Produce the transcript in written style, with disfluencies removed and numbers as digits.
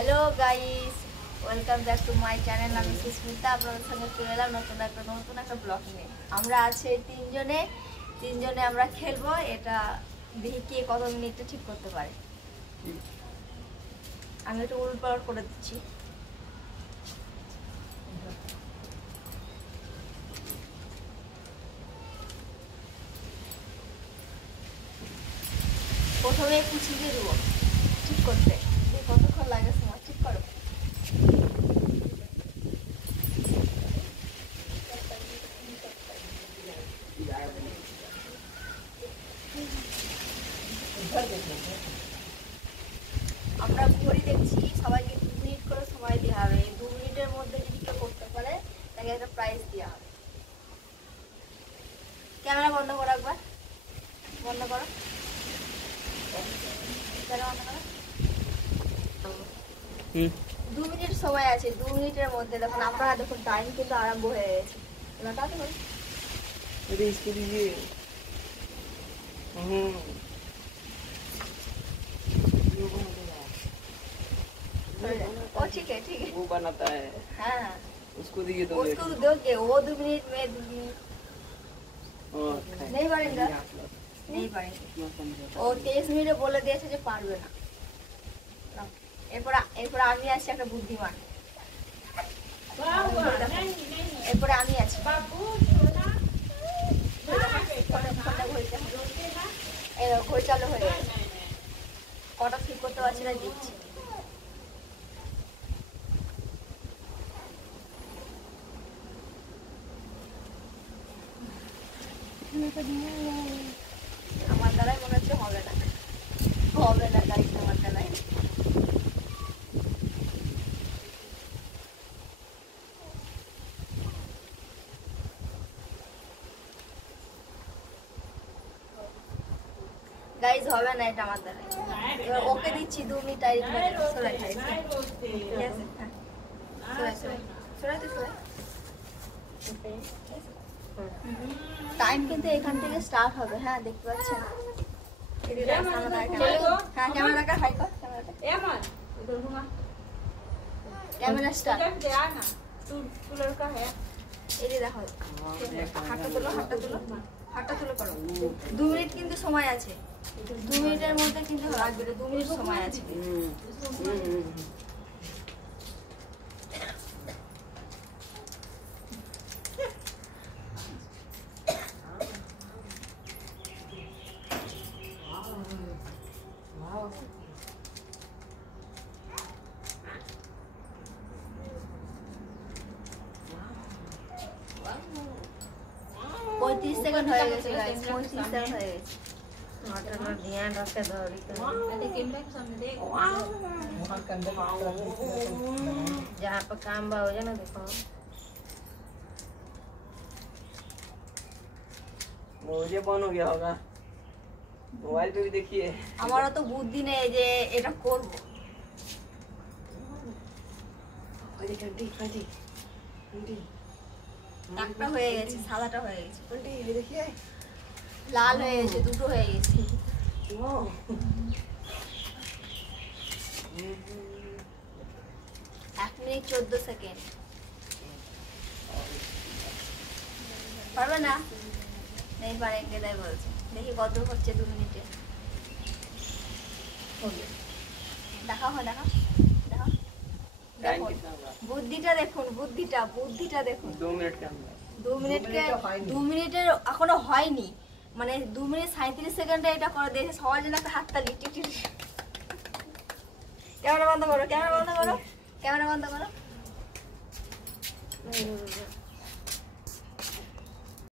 Hello guys, welcome back to my channel. আমি সুস্মিতা, আপনাদের সঙ্গে চলে এলাম নতুন একটা ব্লগ নিয়ে। আমরা আছি তিনজনে আমরা খেলবো। এটা দেখি কে কত মিনিটে ঠিক করতে পারে। আমি একটু উল্টপাল্ট করে দিচ্ছি। প্রথমে কুচি দিয়ে দেবো ঠিক করতে। কতক্ষণ লাগে সময় ঠিক করো। আমরা ঘড়ি দেখছি, সবাইকে 2 মিনিট করে সময় দেওয়া হবে। 2 মিনিটের মধ্যে যদি কেউ করতে পারে তাকে একটা প্রাইজ দেওয়া হবে। ক্যামেরা বন্ধ করো, একবার বন্ধ করো, বন্ধ করো। 2 মিনিট সময় আছে। 2 মিনিটের মধ্যে দেখুন, আপনারা দেখুন টাইম কিন্তু আরম্ভ হয়ে গেছে। ओ ठीक है वो बनाता है। हाँ उसको दोगे वो 2 मिनट में 2 मिनट नहीं पड़ेगा, नहीं पड़ेगा। ও 23 মিনিটে বলে দিয়েছে যে পারবে না। এরপর আমি আছি একটা বুদ্ধিমান। এরপরে আমি আছি ঘড়ি চালু হয়ে গেছে। কটা ঠিক করতে পারছি না দিচ্ছি। আমার দ্বারাই মনে হচ্ছে হবে না গাইস, আমার দ্বারাই। গাইস হবে না এটা আমার দ্বারা। এবার ওকে দিচ্ছি 2 মিনিট টাইম ধরে। সরাই ঠিক আছে, হ্যাঁ সরাই টাইম কিন্তু এখান থেকে স্টার্ট হবে। হ্যাঁ দেখতে পাচ্ছেন। হ্যাঁ ক্যামেরাটা হাই কর, ক্যামেরা স্টার্ট। এই যে দেখো, হাতটা তুলো করো। 2 মিনিট কিন্তু সময় আছে। 2 মিনিটের মধ্যে কিন্তু লাগবে। 2 মিনিট সময় আছে। পঁয়ত্রিশ সেকেন্ড হয়ে গেছে গাইস, 35 সেকেন্ড হয়ে গেছে। ध्यान रखे धरी जहाँ पर काम बा हो जाए ना। देखो मुझे बंद हो गया होगा, मोबाइल पे भी देखिए। हमारा तो बुद्धि नहीं है जे এটা করব। একটা হয়ে গেছে, সাদাটা হয়ে গেছে। देखिए লাল হয়ে গেছে, দুটো হয়ে গেছে। 1 মিনিট 14 সেকেন্ড। পারবে না? नहीं পারেंगे তাই বলছে। দেখি কত হচ্ছে 2 মিনিটে। দেখাও। বুদ্ধিটা দেখুন, বুদ্ধিটা দেখুন। 2 मिनट के अंदर 2 মিনিটের এখনো হয়নি, মানে 2 মিনিট 37 সেকেন্ডে এটা করে দিয়েছে। সবার জন্য একটা হাততালি। ক্যামেরা বন্ধ করো।